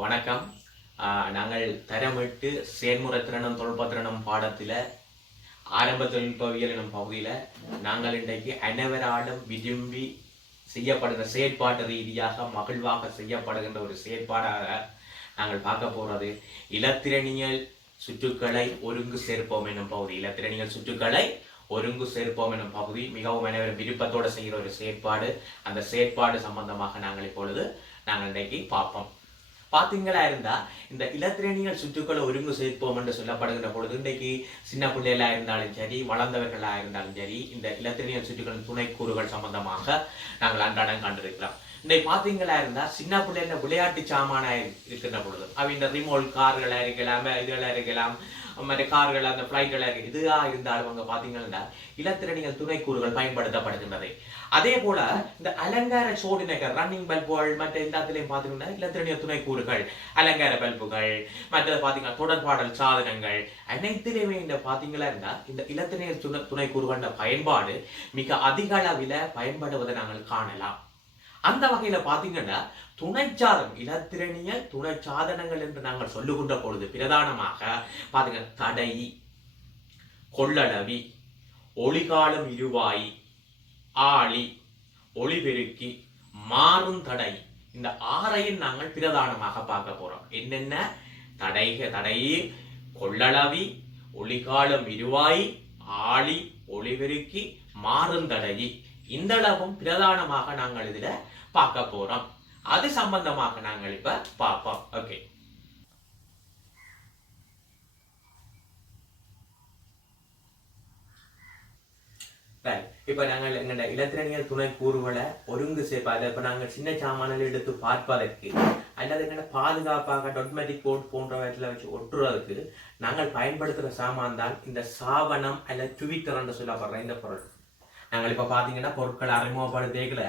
வணக்கம். நாங்கள் தரம் 8 செயல்முறை திறனும் தொழில்நுட்பத்திறனும் பாடத்தில் ஆரம்ப தொழில்நுட்பவியல் எனும் பகுதியில் நாங்கள் இன்றைக்கு அனைவராலும் விரும்பி செய்யப்படுகிற செயற்பாட்டு ரீதியாக மகிழ்வாக செய்யப்படுகின்ற ஒரு செயற்பாடாக நாங்கள் பார்க்க போகிறது இலத்திரனியல் சுற்றுக்களை ஒருங்கு சேர்ப்போம் எனும் பகுதி. இலத்திரனியல் சுற்றுக்களை ஒருங்கு சேர்ப்போம் எனும் பகுதி மிகவும் அனைவரும் விருப்பத்தோடு செய்கிற ஒரு செயற்பாடு. அந்த செயற்பாடு சம்பந்தமாக நாங்கள் இப்பொழுது இன்றைக்கு பார்ப்போம். பார்த்தீங்களா இருந்தா இந்த இலத்திரனியல் சுற்றுக்களை ஒருங்கு சேர்ப்போம் என்று சொல்லப்படுகின்ற பொழுது இன்றைக்கு சின்ன பிள்ளைகளா இருந்தாலும் சரி, வளர்ந்தவர்களா இருந்தாலும் சரி, இந்த இலத்திரனியல் சுற்றுக்களின் துணைக்கூறுகள் சம்பந்தமாக நாங்கள் அன்றாடம் கண்டிருக்கிறோம். இன்றைக்கு பார்த்தீங்களா இருந்தா சின்ன பிள்ளைல விளையாட்டு சாமானா இருக்கின்ற பொழுது இந்த ரிமோட் கார்களா இருக்கலாம், இதெல்லாம் இருக்கலாம், மற்ற கார்கள், அந்த பிளைட்களா இருக்கு, இதுவா இருந்தாலும் அங்க பாத்தீங்கன்னா இலத்திரனியல் துணைக்கூறுகள் பயன்படுத்தப்படுகின்றது. அதே போல இந்த அலங்கார சோடினைகள், ரன்னிங் பல்புகள், மற்ற எல்லாத்திலையும் பாத்தீங்கன்னா இலத்திரனியல் துணைக்கூறுகள், அலங்கார பல்புகள், மற்றது பாத்தீங்கன்னா தொடர்பாடல் சாதனங்கள் அனைத்திலுமே இந்த பாத்தீங்களா இருந்தா இந்த இலத்திரனியல் துணைக்கூறுகளோட பயன்பாடு மிக அதிக அளவில் பயன்படுவதை நாங்கள் காணலாம். அந்த வகையில பாத்தீங்கன்னா துணைச்சாதனம், இலத்திரனியல் துணை சாதனங்கள் என்று நாங்கள் சொல்லுகின்ற பொழுது பிரதானமாக பாத்தீங்கன்னா தடை, கொள்ளளவி, ஒளிகாலும் இருவாயி, ஆளி, ஒளிபெருக்கி, மாறும் தடை, இந்த ஆறையும் நாங்கள் பிரதானமாக பார்க்க போறோம். என்னென்ன தடை, கொள்ளளவி, ஒளிகாலும் இருவாயி, ஆளி, ஒளிபெருக்கி, மாறும் தடை, இந்த அளவும் பிரதானமாக நாங்கள் இதுல பார்க்க போறோம். அது சம்பந்தமாக நாங்கள் இப்ப பார்ப்போம். ஓகே, இப்ப நாங்கள் எங்க இலத்திரனியல் துணை கூறுகளை ஒருங்கு சேர்ப்பது இப்ப நாங்கள் சின்ன சாமான்கள் எடுத்து பார்ப்பதற்கு அல்லது எங்களை பாதுகாப்பாக டொட்மெட்டிக் போர்ட் போன்றவற்றில் வச்சு ஒட்டுறதுக்கு நாங்கள் பயன்படுத்துகிற சாமான் தான் இந்த சாவனம் அல்ல ட்விட்டர் என்று சொல்லப்படுற இந்த பொருள். நாங்கள் இப்ப பாத்தீங்கன்னா பொருட்களை அறிமுகப்படுத்தேக்கல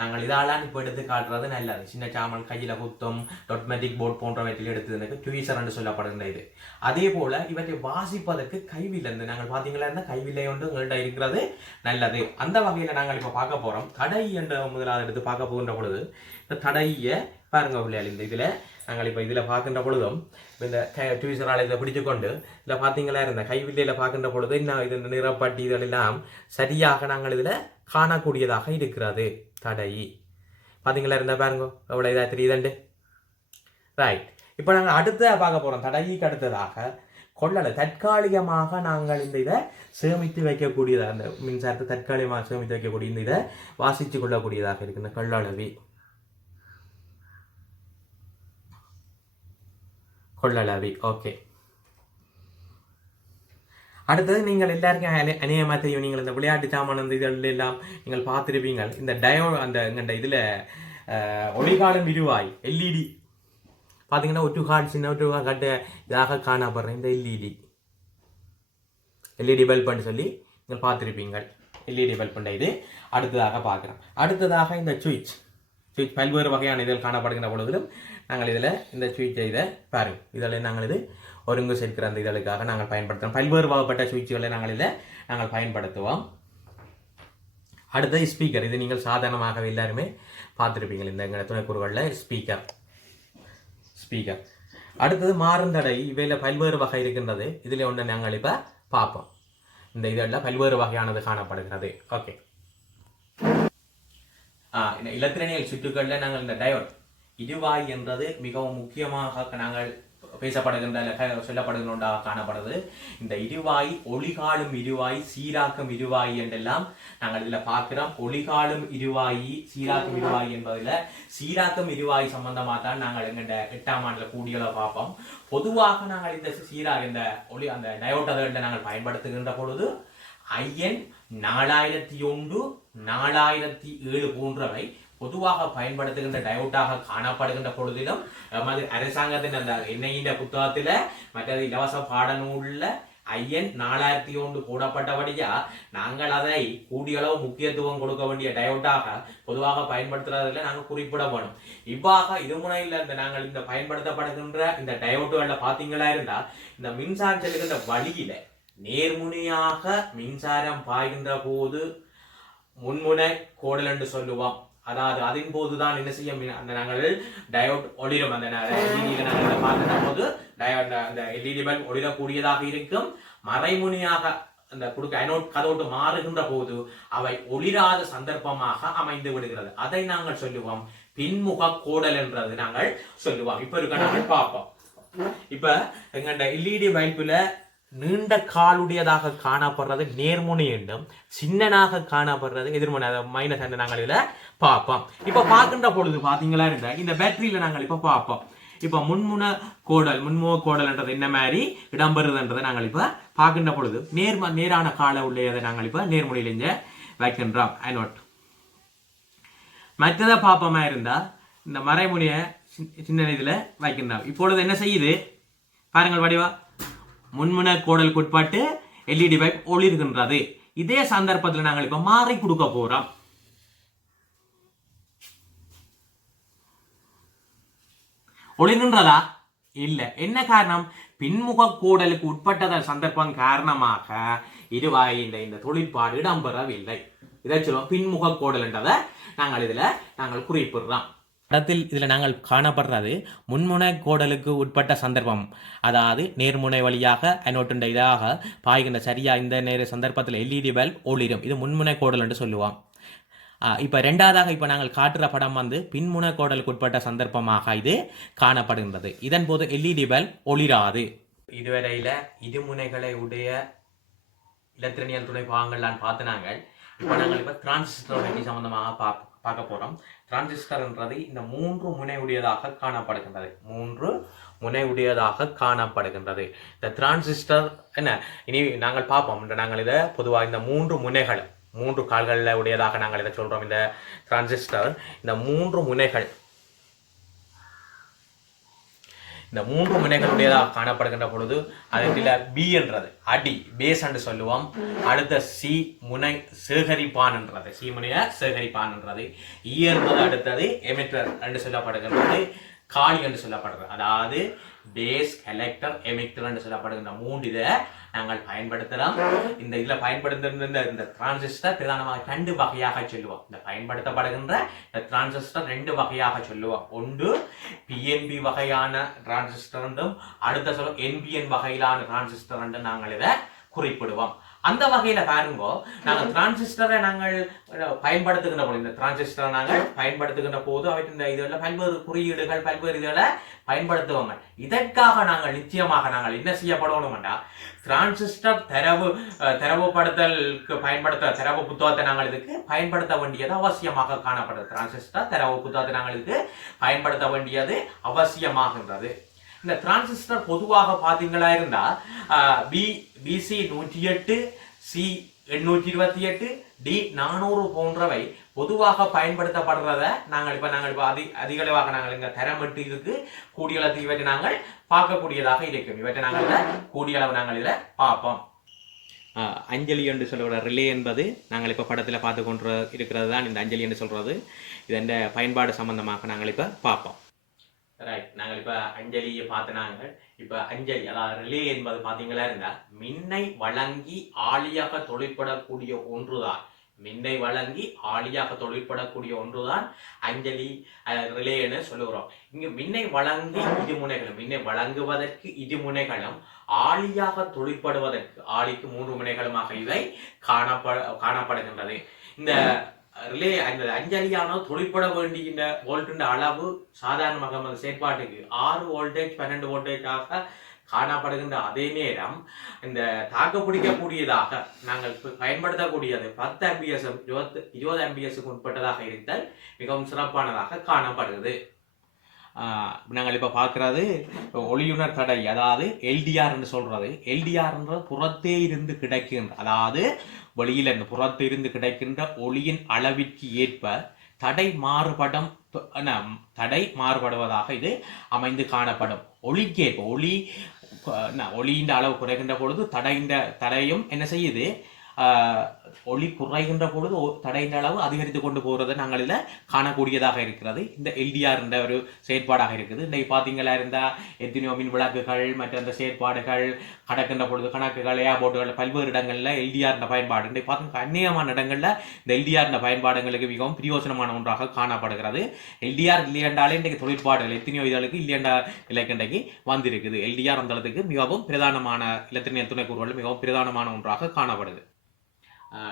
நாங்கள் இதெல்லாம் இப்ப எடுத்து காட்டுறது நல்லது. சின்ன சாமான், கையில குத்தம், டொட்மெட்டிக் போர்ட் போன்றவற்றில் எடுத்ததுக்கு ட்வீசர் என்று சொல்லப்படுகின்ற இது. அதே போல இவற்றை வாசிப்பதற்கு கைவில்லை இருந்து நாங்கள் பாத்தீங்களா இருந்தா கைவில்லை ஒன்று உங்கள்கிட்ட இருக்கிறது நல்லது. அந்த வகையில நாங்கள் இப்ப பார்க்க போறோம். தடை என்ற முதலாவது எடுத்து பார்க்க போகின்ற பொழுது இந்த தடையை பாருங்க பிள்ளைகள். இந்த இதுல நாங்கள் இப்ப இதுல பார்க்கின்ற பொழுதும் இந்த ட்வீசரால் இதை பிடிச்சுக்கொண்டு இதுல பாத்தீங்களா இருந்த கைவில்லையில பார்க்கின்ற பொழுது இன்னும் இது நிறப்பட்டி இதெல்லாம் சரியாக நாங்கள் இதுல காணக்கூடியதாக இருக்கிறது. தடை பாத்தீங்களா இருந்தா பாருங்க எவ்வளவு இதா தெரியுதுண்டு. ரைட், இப்ப நாங்கள் அடுத்த பார்க்க போறோம். தடைக்கு அடுத்ததாக கொள்ளளவு, தற்காலிகமாக நாங்கள் இந்த இதை சேமித்து வைக்கக்கூடியதாக, அந்த மின்சாரத்தை தற்காலிகமாக சேமித்து வைக்கக்கூடிய இந்த இதை வாசிச்சு கொள்ளக்கூடியதாக இருக்கு இந்த கொள்ளளவி. ஓகே, அடுத்தது நீங்கள் எல்லாருக்கும் அநேகமாக தெரியும், நீங்கள் இந்த விளையாட்டு சாமான இதெல்லாம் எல்லாம் நீங்கள் பார்த்துருப்பீங்க. இந்த அந்த இதுல ஒளிகாலம் இருவாய் எல்இடி பார்த்தீங்கன்னா ஒட்டு கார்டு, சின்ன ஒட்டு கட்ட இதாக காணப்படுற இந்த எல்இடி பல்புன்னு சொல்லி நீங்கள் பார்த்துருப்பீங்க. எல்இடி பல்புண்ட இது அடுத்ததாக பார்க்குறோம். அடுத்ததாக இந்த சுவிட்ச் பல்வேறு வகையான இதில் காணப்படுகின்ற பொழுதிலும் நாங்கள் இதில் இந்த சுவிட்சை இதை பாருங்க, இதில் நாங்கள் இது ஒருங்கு சேர்க்கிற அந்த இதழுக்காக நாங்கள் பயன்படுத்துவோம். பல்வேறு வகைப்பட்ட சுவிட்சுகளை நாங்கள் பயன்படுத்துவோம். அடுத்தது ஸ்பீக்கர். இது நீங்கள் சாதாரணமாகவே எல்லாருமே பார்த்துருப்பீங்க இந்த துணைக்கூறுகளில் ஸ்பீக்கர். அடுத்தது மாறுந்தடை. இவையில் பல்வேறு வகை இருக்கின்றது. இதில் ஒன்று நாங்கள் இப்போ பார்ப்போம். இந்த இதழில் பல்வேறு வகையானது காணப்படுகிறது. ஓகே, இலத்திரனியல் சுற்றுகளில் நாங்கள் இந்த டயோட் இருவாய் என்றது மிகவும் முக்கியமாக நாங்கள் பேசப்படுகின்ற சொல்லப்படுகின்றதாக காணப்படுது. இந்த இருவாய் ஒளிகாலும் இருவாய், சீராக்கும் இருவாய் என்றெல்லாம் நாங்கள் இதுல பார்க்கிறோம். ஒளிகாலும் இருவாயி, சீராக்கும் இருவாய் என்பதில் சீராக்கும் இருவாய் சம்பந்தமாக தான் நாங்கள் எங்கிட்ட 8ஆம் ஆண்டுல கூடியள பார்ப்போம். பொதுவாக நாங்கள் இந்த அந்த டயோட்டை நாங்கள் பயன்படுத்துகின்ற பொழுது IN 4001, 4007 போன்றவை பொதுவாக பயன்படுத்துகின்ற டயோட்டாக காணப்படுகின்ற பொழுதிலும் அரசாங்கத்தின் அந்த எண்ணெயின் புத்தகத்துல மற்றது இலவச பாடநூல்ல IN 4001 போடப்பட்டபடியா நாங்கள் அதை கூடியளவு முக்கியத்துவம் கொடுக்க வேண்டிய டயோட்டாக பொதுவாக பயன்படுத்துறதுல நாங்கள் குறிப்பிட வேணும். இவ்வாக இருமுனையில் நாங்கள் இந்த பயன்படுத்தப்படுகின்ற இந்த டயோட்டுகள்ல பாத்தீங்களா இருந்தா இந்த மின்சாரம் செல்கின்ற வழியில நேர்முனையாக மின்சாரம் பாய்கின்ற போது முன்முனை கோடல் என்று சொல்லுவோம். அதாவது அதன் போதுதான் என்ன செய்ய அந்த நாங்கள் டயோட் ஒளிரும் அந்த எல்இடியில நாங்கள் பார்க்கின்ற போது அந்த எல்இடி பல்ப் ஒளிரக்கூடியதாக இருக்கும். மறைமுனையாக அந்த கொடுக்க அனோட் கதோட்டு மாறுகின்ற போது அவை ஒளிராத சந்தர்ப்பமாக அமைந்து விடுகிறது. அதை நாங்கள் சொல்லுவோம் பின்முக கோடல் என்றது நாங்கள் சொல்லுவோம். இப்ப இருக்க நாங்கள் பார்ப்போம். இப்ப எங்கண்ட எல்இடி பல்புல நீண்ட காலுடையதாக காணப்படுறது நேர்முனை என்றும் சின்னனாக காணப்படுறது எதிர்முனை மைனஸ் என்று நாங்கள் இதுல பார்ப்போம். இப்ப பார்க்கின்ற பொழுது பாத்தீங்களா இருந்த இந்த பேட்டரியில நாங்கள் இப்ப பார்ப்போம். இப்ப முன்முக கோடல் என்றது என்ன மாதிரி இடம்பெறுதுன்றதை நாங்கள் இப்ப பார்க்கின்ற பொழுது நேரான கால உள்ளதை நாங்கள் இப்ப நேர்முனையில இங்க வைக்கின்றோம் அனோட். மற்றதை பாப்பமா இருந்தா இந்த மறைமுனைய சின்ன இதுல வைக்கின்றோம். இப்பொழுது என்ன செய்யுது பாருங்கள் வடிவா, முன்முன கோடலுக்கு உட்பட்டு எல்இடி பல்ப் ஒளிர்கின்றது. இதே சந்தர்ப்பத்தில் நாங்கள் இப்ப மாறி கொடுக்க போறோம். ஒளிர்கின்றதா? இல்ல. என்ன காரணம்? பின்முக கோடலுக்கு உட்பட்ட சந்தர்ப்பம் காரணமாக இந்த தொழிற்பாடு இடம்பெறவில்லை. இதை சொல்லுவோம் பின்முக கோடல் என்றதை நாங்கள் குறிப்பிடுறோம். படத்தில் இதுல நாங்கள் காணப்படுறது முன்முனை கோடலுக்கு உட்பட்ட சந்தர்ப்பம், அதாவது நேர்முனை வழியாக அனோட்டுண்ட இதாக பாய்கின்ற சரியா இந்த நேர சந்தர்ப்பத்தில் எல்இடி பல்ப் ஒளிரும். இது முன்முனை கோடல் என்று சொல்லுவோம். இப்ப ரெண்டாவதாக இப்ப நாங்கள் காட்டுற படம் பின்முனை கோடலுக்கு உட்பட்ட சந்தர்ப்பமாக இது காணப்படுகின்றது. இதன் போது எல்இடி பல்ப் ஒளிராது. இதுவரையில இருமுனைகளை உடைய இலத்திரனியல் துணை பாகங்கள் நான் பார்த்தினாங்க. இப்ப நாங்கள் இப்ப டிரான்சிஸ்டர் சம்பந்தமாக பார்க்க போறோம். டிரான்சிஸ்டர் என்றது இந்த 3 முனை உடையதாக காணப்படுகின்றது. 3 முனை உடையதாக காணப்படுகின்றது. இந்த டிரான்சிஸ்டர் என்ன இனி நாங்கள் பார்ப்போம். நாங்கள் இதை பொதுவாக இந்த 3 முனைகள் 3 கால்களில் உடையதாக நாங்கள் இதை சொல்றோம். இந்த டிரான்சிஸ்டர் இந்த 3 முனைகள் உடையதாக காணப்படுகின்ற பொழுது அதில் பி என்றது அடி பேஸ் என்று சொல்லுவோம். அடுத்த சி முனை சேகரிப்பான் என்றது, சி முனைய சேகரிப்பான் என்றது. இ என்பது அடுத்தது எமிட்டர் என்று சொல்லப்படுகின்றது, காலி என்று சொல்லப்படுறது. அதாவது பேஸ், கலெக்டர், எமிட்டர் என்று சொல்லப்படுகின்ற 3 இதை நாங்கள் பயன்படுத்தலாம். இந்த இதுல பயன்படுத்துகின்ற இந்த டிரான்சிஸ்டர் பிரதானமாக 2 வகையாக சொல்லுவோம். இந்த பயன்படுத்தப்படுகின்ற இந்த டிரான்சிஸ்டர் 2 வகையாக சொல்லுவோம். ஒன்று பிஎன்பி வகையான டிரான்சிஸ்டர் என்றும் அடுத்த சொல்ல என்பிஎன் வகையிலான டிரான்சிஸ்டர் என்று நாங்கள் இதை குறிப்பிடுவோம். அந்த வகையில பாருங்கோ, நாங்கள் டிரான்சிஸ்டரை நாங்கள் பயன்படுத்துகின்ற போது இந்த டிரான்சிஸ்டரை நாங்கள் பயன்படுத்துகின்ற போது அவற்றின் இதில் பல்வேறு குறியீடுகள் பல்வேறு இதில் பயன்படுத்துவாங்க. இதற்காக நாங்கள் நிச்சயமாக நாங்கள் என்ன செய்யப்படணும்டா, டிரான்சிஸ்டர் தரவுப்படுத்தலுக்கு பயன்படுத்த தரவு புத்தகத்தை நாங்கள் இதுக்கு பயன்படுத்த வேண்டியது அவசியமாக காணப்படுது. டிரான்சிஸ்டர் தரவு புத்தகத்தை நாங்கள் இதுக்கு பயன்படுத்த வேண்டியது அவசியமாகின்றது. இந்த டிரான்சிஸ்டர் பொதுவாக பாத்தீங்களா இருந்தா பிசி 108, சி 828, டி 400 போன்றவை பொதுவாக பயன்படுத்தப்படுறத நாங்கள் இப்ப அதிகளவாக நாங்கள் இங்க தரமிட்டு இதுக்கு கூடிய அளவு இவற்றை நாங்கள் பார்க்கக்கூடியதாக இருக்கும். இவற்றை நாங்கள் கூடிய அளவு நாங்கள் இதை பார்ப்போம். அஞ்சலி என்று சொல்ற ரிலே என்பது நாங்கள் இப்ப படத்துல பார்த்து கொண்டு இருக்கிறது தான் இந்த அஞ்சலி என்று சொல்றது. இதன் பயன்பாடு சம்பந்தமாக நாங்கள் இப்ப பார்ப்போம். ரைட், நாங்கள் இப்ப அஞ்சலியை பார்த்தனாங்க. இப்ப அஞ்சலி அதாவது ரிலே என்பது பாத்தீங்களா இருந்தா மின்னை வழங்கி ஆளியாக தொழிற்படக்கூடிய ஒன்றுதான். மின்னை வழங்கி ஆளியாக தொழிற்படக்கூடிய ஒன்றுதான் அஞ்சலி ரிலேன்னு சொல்லுகிறோம். இங்க மின்னை வழங்கி இருமுனைகளும், மின்னை வழங்குவதற்கு இருமுனைகளும், ஆளியாக தொழிற்படுவதற்கு ஆளிக்கு 3 முனைகளுமாக இவை காணப்படுகின்றது. இந்த ரிலே அந்த அஞ்சலியானது தொழிற்பட வேண்டிய வோல்ட் அளவு சாதாரணமாக செயற்பாட்டுக்கு 6 வோல்டேஜ் 12 வோல்டேஜாக காணப்படுகின்ற அதே நேரம் இந்த தாக்கு பிடிக்கக்கூடியதாக நாங்கள் பயன்படுத்தக்கூடியது 10 ஆம்பியர்ஸ் 20 ஆம்பியர்ஸுக்கு உட்பட்டதாக இருத்தல் மிகவும் சிறப்பானதாக காணப்படுகிறது. நாங்கள் இப்ப பார்க்கறது ஒளியுணர் தடை, அதாவது எல்டிஆர் என்று சொல்றது. எல்டிஆர் என்றது புறத்தே இருந்து கிடைக்கின்ற, அதாவது வெளியில இருந்து புறத்தே இருந்து கிடைக்கின்ற ஒளியின் அளவிற்கு ஏற்ப தடை மாறுபடுவதாக இது அமைந்து காணப்படும். ஒளிக்கேற்ப ஒளியின் அளவு குறைகின்ற பொழுது தடையும் என்ன செய்யுது, ஒளி குறைகின்ற பொழுது தடையின் அளவு அதிகரித்து கொண்டு போகிறத நாங்கள் இதில் காணக்கூடியதாக இருக்கிறது. இந்த எல்டிஆர் என்ற ஒரு செயற்பாடாக இருக்குது. இன்றைக்கு பார்த்தீங்களா இருந்தால் எத்தனையோ மின் விளக்குகள் மற்ற அந்த செயற்பாடுகள் கடக்கின்ற பொழுது கணக்குகள் ஏர்போர்ட்டுகளில் பல்வேறு இடங்களில் எல்டிஆர் பயன்பாடு இன்றைக்கு பார்த்தீங்கன்னா அநேகமான இடங்களில் இந்த எல்டிஆர் பயன்பாடுகளுக்கு மிகவும் பிரயோஜனமான ஒன்றாக காணப்படுகிறது. எல்டிஆர் இல்லையென்றாலே இன்றைக்கு தொழிற்பாடுகள் எத்தனையோ இதழுக்கு இல்லையென்றா இலக்கு இன்றைக்கு வந்திருக்குது. எல்டிஆர் அந்த அளவுக்கு மிகவும் பிரதானமான இலத்திரனியல் துணைக்கூறுகள் மிகவும் பிரதானமான ஒன்றாக காணப்படுது.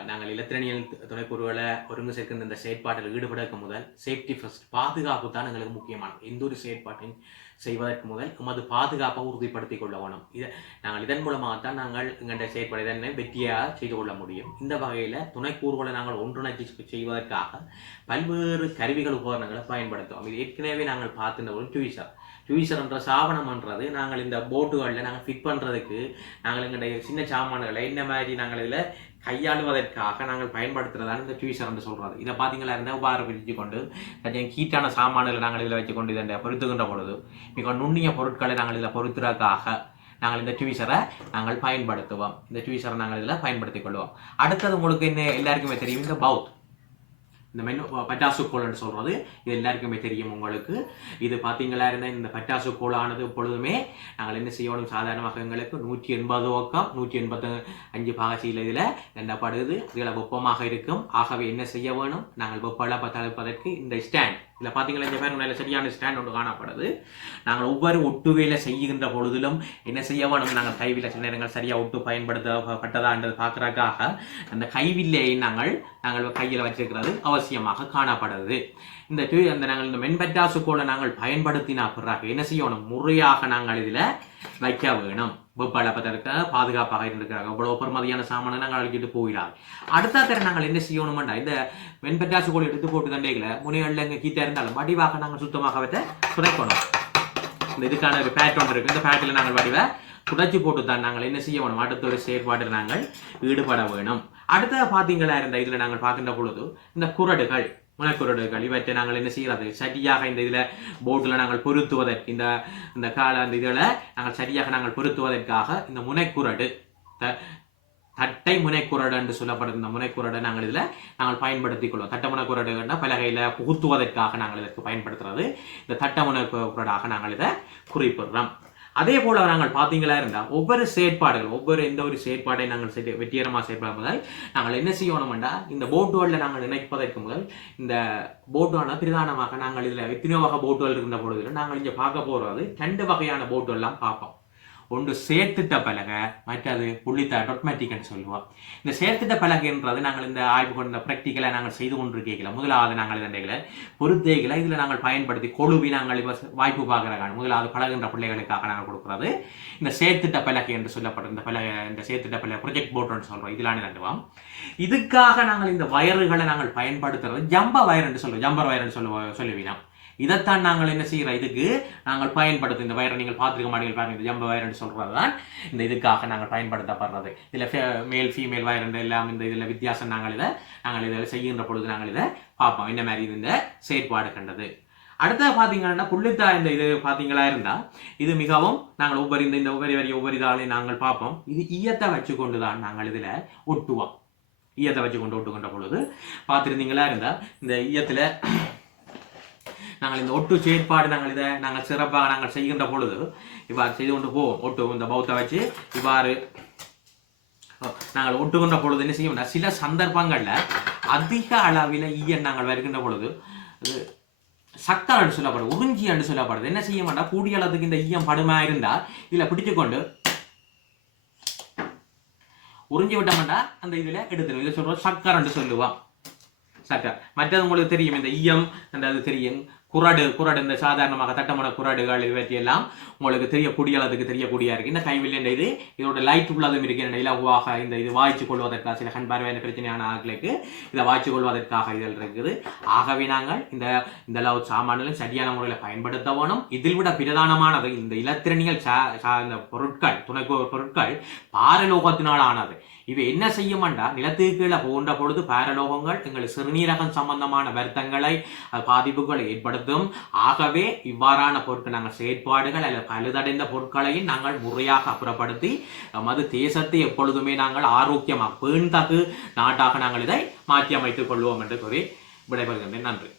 நாங்கள் இலத்திரனியல் துணைக்கூறுகளை ஒருங்கு சேர்க்கின்ற இந்த செயற்பாட்டில் ஈடுபடுவதற்கு முதல் சேஃப்டி ஃபர்ஸ்ட், பாதுகாப்பு தான் எங்களுக்கு முக்கியமானது. எந்த ஒரு செயற்பாட்டையும் செய்வதற்கு முதல் எமது பாதுகாப்பை உறுதிப்படுத்திக் கொள்ள வேணும். நாங்கள் இதன் மூலமாகத்தான் நாங்கள் எங்களுடைய செயற்பாடு இதனை வெற்றியாக செய்து கொள்ள முடியும். இந்த வகையில் துணைக்கூறுகளை நாங்கள் ஒன்றிணைச்சி செய்வதற்காக பல்வேறு கருவிகள் உபகரணங்களை பயன்படுத்துவோம். இது ஏற்கனவே நாங்கள் பார்த்துன்ற ஒரு ட்யூசர் என்ற சாவணம்ன்றது நாங்கள் இந்த போட்டுகளில் நாங்கள் ஃபிட் பண்ணுறதுக்கு நாங்கள் எங்களுடைய சின்ன சாமான்களை இந்த மாதிரி நாங்கள் இதில் கையாளுவதற்காக நாங்கள் பயன்படுத்துறதான இந்த ட்யூசர் என்று சொல்கிறது. இதை பார்த்தீங்களா இருந்தால் உபார பிரித்து கொண்டு கொஞ்சம் கீட்டான சாமான்களை நாங்கள் இதில் வச்சுக்கொண்டு இதை பொருத்துகின்ற பொழுது மிக நுண்ணிய பொருட்களை நாங்கள் இதில் பொருத்துறதுக்காக நாங்கள் இந்த ட்யூசரை நாங்கள் பயன்படுத்துவோம். இந்த ட்யூசரை நாங்கள் இதில் பயன்படுத்திக் கொள்வோம். அடுத்தது உங்களுக்கு என்ன எல்லாருக்குமே தெரியும், இந்த பவுத், இந்த பட்டாசு கோல்னு சொல்கிறது இது எல்லாருக்குமே தெரியும் உங்களுக்கு. இது பார்த்தீங்களா இருந்தால் இந்த பட்டாசு கோலானது எப்பொழுதுமே நாங்கள் என்ன செய்யணும், சாதாரணமாக எங்களுக்கு 180 பக்கம் 185 பாகசியில் இதில் என்னப்படுது, இதில் வெப்பமாக இருக்கும். ஆகவே என்ன செய்ய வேணும், நாங்கள் வெப்ப தடுப்பதற்கு இந்த ஸ்டாண்ட், இதில் பார்த்தீங்களா இந்த பேர் நல்ல சரியான ஸ்டாண்ட் ஒன்று காணப்படுது. நாங்கள் ஒவ்வொரு ஒட்டு வேலை செய்கின்ற பொழுதிலும் என்ன செய்ய வேணும், நாங்கள் கைவில்லை சில நேரங்கள் சரியாக ஒட்டு பயன்படுத்தப்பட்டதான்றது பார்க்குறதுக்காக அந்த கைவில்லையை நாங்கள் கையில் வச்சிருக்கிறது அவசியமாக காணப்படுது. அந்த நாங்கள் இந்த மென்பட்டாசுக்கோளை நாங்கள் பயன்படுத்தினா பிறகு என்ன செய்யணும், முறையாக நாங்கள் இதில் வைக்க வேணும். வெப்பளப்பதற்கு பாதுகாப்பாக இருந்திருக்கிறாங்க. இவ்வளோ பெருமதியான சாமானை நாங்கள் அழிச்சிட்டு போயிடாது. அடுத்த தர நாங்கள் என்ன செய்யணும்டா, இந்த வெண்பட்டாசுக்கோள் எடுத்து போட்டு தண்டைகளை முனைகளில் எங்கள் கீழே இருந்தாலும் வடிவாக நாங்கள் சுத்தமாக வச்ச துடைக்கணும். இந்த இதுக்கான ஒரு பேட் ஒன்று இருக்குது. இந்த பேட்டில் நாங்கள் வடிவை துடைச்சி போட்டு தான் நாங்கள் என்ன செய்ய வேணும், அடுத்த ஒரு செயற்பாட்டில் நாங்கள் ஈடுபட வேணும். அடுத்த பார்த்தீங்களா இருந்த இதில் நாங்கள் பார்க்கின்ற பொழுது இந்த குரடுகள், முனைக்குரடுகள் இவற்றை நாங்கள் என்ன செய்கிறது, சரியாக இந்த இதில் போட்டில் நாங்கள் பொருத்துவதற்கு இந்த கால அந்த இதில் நாங்கள் சரியாக நாங்கள் பொருத்துவதற்காக இந்த முனைக்குரடு தட்டை முனைக்குரடு என்று சொல்லப்படுற இந்த முனைக்குரடை நாங்கள் இதில் நாங்கள் பயன்படுத்திக் கொள்வோம். தட்ட முனைக்குரடுன்னா பலகையில் புகுத்துவதற்காக நாங்கள் இதற்கு பயன்படுத்துறது இந்த தட்ட முனைக்குரடாக நாங்கள் இதை குறிப்பிடுறோம். அதே போல நாங்கள் பார்த்தீங்களா இருந்தால் ஒவ்வொரு செயற்பாடுகள் எந்த ஒரு செயற்பாடை நாங்கள் வெற்றிகரமாக செயற்படும் முதல் நாங்கள் என்ன செய்யணும்னா, இந்த போட்டுகளில் நாங்கள் இணைப்பதற்கு முதல் இந்த போட்டுகளை பிரதானமாக நாங்கள் இதில் எத்தனையோ வகை போட்டுகள் இருந்த பொழுது நாங்கள் இங்கே பார்க்க போகிறது 2 வகையான போட்டுகள்லாம் பார்ப்போம். ஒன்று சேர்த்திட்ட பலகை, மற்றது புள்ளித்த டொட்மேட்டிக்னு சொல்லுவோம். இந்த சேர்த்திட்ட பலகைன்றது நாங்கள் இந்த ஆய்வு கொண்ட ப்ராக்டிக்கலை நாங்கள் செய்து கொண்டிருக்கீங்களா, முதலாவது நாங்கள் இதண்டைகளை பொருத்தைகளை இதில் நாங்கள் பயன்படுத்தி கொழுவி நாங்கள் இப்போ வாய்ப்பு பார்க்குறாங்க. முதலாவது பழகுன்ற பிள்ளைகளுக்காக நாங்கள் கொடுக்குறது இந்த சேர்த்திட்ட பலகை என்று சொல்லப்படும் இந்த சேர்த்திட்ட பலகை ப்ரொஜெக்ட் போர்டுன்னு சொல்கிறோம். இதெல்லாம் நண்டுவோம். இதுக்காக நாங்கள் இந்த வயர்களை நாங்கள் பயன்படுத்துறது ஜம்பர் வயர் என்று சொல்லுவீங்க. இதைத்தான் நாங்கள் என்ன செய்கிறோம், இதுக்கு நாங்கள் பயன்படுத்தும் இந்த வயரை நீங்கள் பார்த்துருக்க மாட்டீங்க பாருங்க. இந்த ஜம்பர் வயர் என்று சொல்கிறது தான் இந்த இதுக்காக நாங்கள் பயன்படுத்தப்படுறது. இதில் மேல் ஃபீமேல் வயர் எல்லாம் இந்த இதில் வித்தியாசம் நாங்கள் இதை செய்கின்ற பொழுது நாங்கள் இதை பார்ப்போம் என்ன மாதிரி இந்த செயற்பாடு கண்டது. அடுத்தது பார்த்தீங்கன்னா புள்ளித்தா இந்த இது பார்த்தீங்களா இருந்தால் இது மிகவும் நாங்கள் ஒவ்வொரு இதாலையும் நாங்கள் பார்ப்போம். இது ஈயத்தை வச்சு கொண்டு தான் நாங்கள் இதில் ஒட்டுவோம். ஈயத்தை வச்சு கொண்டு ஒட்டுகின்ற பொழுது பார்த்துருந்தீங்களா இருந்தால் இந்த ஈயத்தில் நாங்கள் இந்த ஒட்டு செயற்பாடு நாங்கள் சிறப்பாக நாங்கள் செய்கின்ற பொழுது இவ்வாறு செய்து கொண்டு போவோம். இந்த பௌத்தை வச்சு இவ்வாறு நாங்கள் ஒட்டுகின்ற பொழுது என்ன செய்யும், சில சந்தர்ப்பங்களில் அதிக அளவில் ஈயன் நாங்கள் வருகின்ற பொழுது சக்கர் என்று சொல்லப்படுது, உறிஞ்சி என்று சொல்லப்படுது. என்ன செய்ய மாட்டா, கூடிய அளவுக்கு இந்த ஈயம் படுமா இருந்தால் இதில் பிடிச்சு கொண்டு உறிஞ்சி விட்ட மாட்டா அந்த இதில் எடுத்துடும். இதை சொல்கிறோம் சக்கர் என்று சொல்லுவான். சக்கர். மற்றது உங்களுக்கு தெரியும், இந்த ஈயம் அது தெரியும். குரடு இந்த சாதாரணமாக தட்டமான குரடுகள் இவற்றையெல்லாம் உங்களுக்கு தெரியக்கூடிய இருக்கு. இந்த கைவில்லை இந்த இதோட லைட் உள்ளதும் இருக்கு. இலகுவாக இந்த இது வாய்ச்சி கொள்வதற்காக சில கண் பார்வையான பிரச்சனையான ஆட்களுக்கு இதை வாய்ச்சி கொள்வதற்காக இதில் இருக்குது. ஆகவே நாங்கள் இந்த அளவு சாமான்களும் சரியான முறையில் பயன்படுத்த வேணும். இதில் விட பிரதானமானது இந்த இலத்திரனியல் பொருட்கள், துணை பொருட்கள் பாரலோகத்தினால் ஆனது. இவை என்ன செய்யும்டா நிலத்துக்கு கீழே போன்ற பொழுது பாரலோகங்கள் எங்கள் சிறுநீரகம் சம்பந்தமான வருத்தங்களை பாதிப்புகளை ஏற்படுத்தும். ஆகவே இவ்வாறான பொருட்கள் நாங்கள் செயற்பாடுகள் அல்லது பழுதடைந்த பொருட்களையும் நாங்கள் முறையாக அப்புறப்படுத்தி நமது தேசத்தை எப்பொழுதுமே நாங்கள் ஆரோக்கியமாக பேண்தகு நாட்டாக நாங்கள் இதை மாற்றி அமைத்துக் கொள்வோம் என்று கூறி விடைபெறுகின்றேன். நன்றி.